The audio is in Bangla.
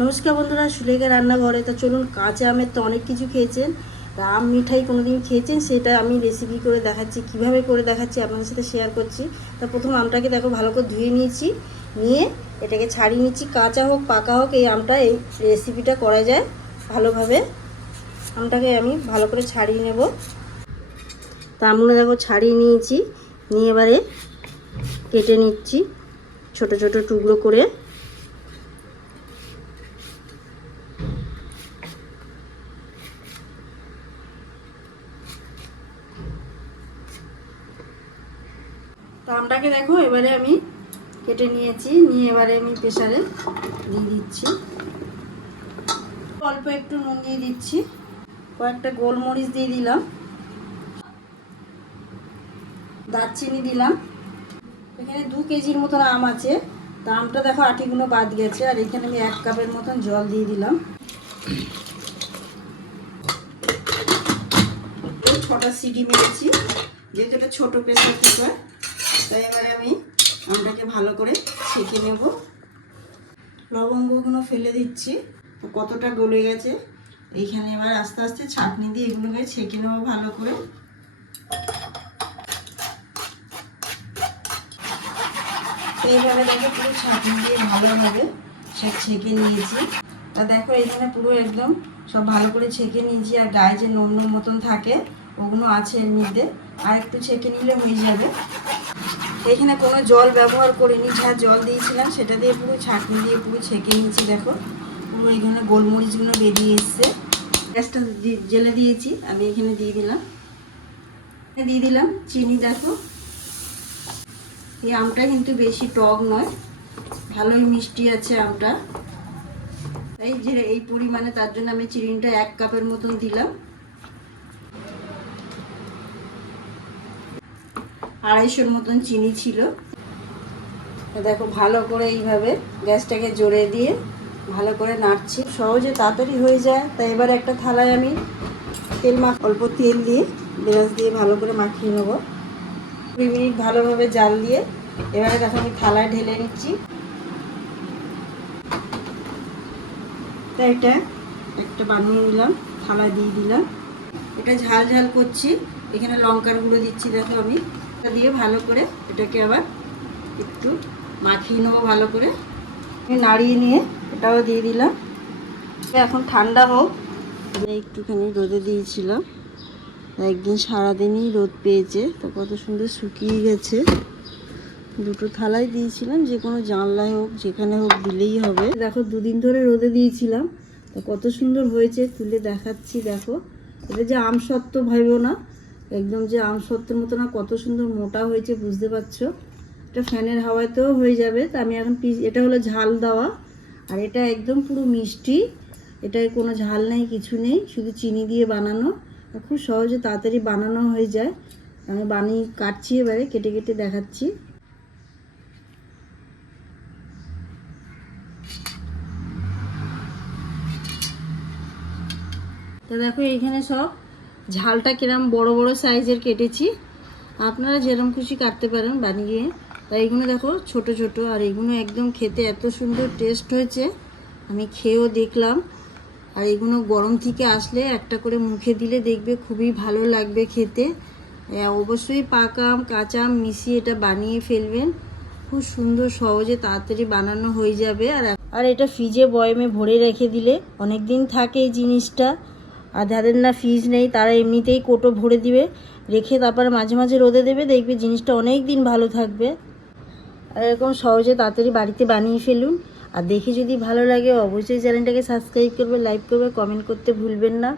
নমস্কার বন্ধুরা, সুলেখা রান্নাঘরে। তা চলুন, কাঁচা আমের তো অনেক কিছু খেয়েছেন। তা আম মিঠাই কোনোদিন খেয়েছেন? সেটা আমি রেসিপি করে দেখাচ্ছি, কীভাবে করে দেখাচ্ছি আপনাদের সাথে শেয়ার করছি। তা প্রথম আমটাকে দেখো, ভালো করে ধুয়ে নিয়েছি। নিয়ে এটাকে ছাড়িয়ে নিচ্ছি। কাঁচা হোক, পাকা হোক, এই আমটা, এই রেসিপিটা করা যায় ভালোভাবে। আমটাকে আমি ভালো করে ছাড়িয়ে নেব। তা আমগুলো দেখো, ছাড়িয়ে নিয়েছি। নিয়ে এবারে কেটে নিচ্ছি ছোট ছোট টুকরো করে। আমটাকে দেখো, এবারে আমি কেটে নিয়েছি, নিয়ে এবারে আমি প্রেশারে দিয়ে দিচ্ছি। অল্প একটু নুন দিয়ে দিচ্ছি, কয়েকটা গোলমরিচ দিয়ে দিলাম। দারচিনি দিলাম। এখানে দু কেজির মতন আম আছে তা আমটা দেখো আটিগুলো বাদ গেছে, আর এখানে আমি এক কাপের মতন জল দিয়ে দিলাম। ছটা সিটি মেরেছি, যেহেতু এটা ছোটো প্রেসার কুকার তাই এবারে আমি আমটাকে ভালো করে ছেঁকে নেব। লবঙ্গগুলো ফেলে দিচ্ছি। তো কতটা গলে গেছে, এইখানে এবার আস্তে আস্তে ছাঁকনি দিয়ে এগুলোকে ছেঁকে নেব ভালো করে। এইভাবে দেখো পুরো ছাঁকনি দিয়ে ভালোভাবে সব ছেঁকে নিয়েছি। তা দেখো এখানে পুরো একদম সব ভালো করে ছেঁকে নিয়েছি, আর গায়ে যে নোম মতন থাকে ওগুলো আছে এর মধ্যে। আর একটু ছেঁকে নিলে হয়ে যাবে। এখানে কোনো জল ব্যবহার করিনি, যা জল দিয়েছিলাম সেটা দিয়ে পুরো ছাঁকনি দিয়ে পুরো ছেঁকে নিয়েছি, দেখো। পুরো এখানে গোলমরিচগুলো বেরিয়ে এসছে। গ্যাসটা জেলে দিয়েছি, আমি এখানে দিয়ে দিলাম। দিয়ে দিলাম চিনি, দেখো। এই আমটা কিন্তু বেশি টক নয়, ভালোই মিষ্টি আছে আমটা। তাই যে, এই পরিমাণে তার জন্য আমি চিনিটা এক কাপের মতন দিলাম। আড়াইশোর মতন চিনি ছিল। দেখো, ভালো করে এইভাবে গ্যাসটাকে জোরে দিয়ে ভালো করে নাড়ছি। সহজে তাড়াতাড়ি হয়ে যায়। তাই এবার একটা থালায় আমি তেল মাখ অল্প তেল দিয়ে ব্রাশ দিয়ে ভালো করে মাখিয়ে নেব। কুড়ি মিনিট ভালোভাবে জাল দিয়ে এবারে দেখো আমি থালায় ঢেলে নিচ্ছি। তাই এটা একটা বানিয়ে নিলাম থালা দিয়ে দিলাম। এটা ঝাল ঝাল করছি। এখানে লঙ্কার গুঁড়ো দিচ্ছি, দেখো আমি। দিয়ে ভালো করে এটাকে আবার একটু মাখিয়ে নেব ভালো করে। নাড়িয়ে নিয়ে এটাও দিয়ে দিলাম। এখন ঠান্ডা হোক। একটুখানি রোদে দিয়েছিলাম। একদিন সারাদিনই রোদ পেয়েছে। তো কত সুন্দর শুকিয়ে গেছে। দুটো থালায় দিয়েছিলাম। যে কোনো জানলায় হোক, যেখানে হোক দিলেই হবে। দেখো, দুদিন ধরে রোদে দিয়েছিলাম। তো কত সুন্দর হয়েছে। তুলে দেখাচ্ছি, দেখো। এটা যে আম সত্ত্ব ভাইবো না। একদম যে আম সত্যের মতো না, কত সুন্দর মোটা হয়েছে বুঝতে পারছ? এটা ফ্যানের হাওয়াতেও হয়ে যাবে, তা আমি এখন পিস, এটা হলো ঝাল দেওয়া, আর এটা একদম পুরো মিষ্টি, এটায় কোনো ঝাল নেই, কিছু নেই, শুধু চিনি দিয়ে বানানো খুব সহজে তাড়াতাড়ি বানানো হয়ে যায়। আমি বানিয়ে কাটছি এবারে, কেটে কেটে দেখাচ্ছি। তো দেখো এইখানে সব ঝালটা কিরম বড় বড় সাইজের কেটেছি। আপনারা যেরকম খুশি কাটতে পারেন বানিয়ে। তাই এইগুলো দেখো ছোট ছোট, আর এইগুলো একদম খেতে এত সুন্দর টেস্ট হয়েছে। আমি খেয়েও দেখলাম। আর এগুলো গরম থেকে আসলে একটা করে মুখে দিলে দেখবে খুবই ভালো লাগবে খেতে। অবশ্যই পাকা আম, কাঁচা আম মিশিয়ে এটা বানিয়ে ফেলবেন। খুব সুন্দর সহজে তাড়াতাড়ি বানানো হয়ে যাবে। আর আর এটা ফ্রিজে বয়মে ভরে রেখে দিলে অনেক দিন থাকে এই জিনিসটা। আর যাদের না ফ্রিজ নেই, তারা এমনিতেই কোটো ভরে দিবে, রেখে তারপরে মাঝে মাঝে রোদে দেবে, দেখবে জিনিসটা অনেক দিন ভালো থাকবে। আর এরকম সহজে তাড়াতাড়ি বাড়িতে বানিয়ে ফেলুন। আর দেখে যদি ভালো লাগে, অবশ্যই চ্যানেলটাকে সাবস্ক্রাইব করবে লাইক করবে কমেন্ট করতে ভুলবেন না।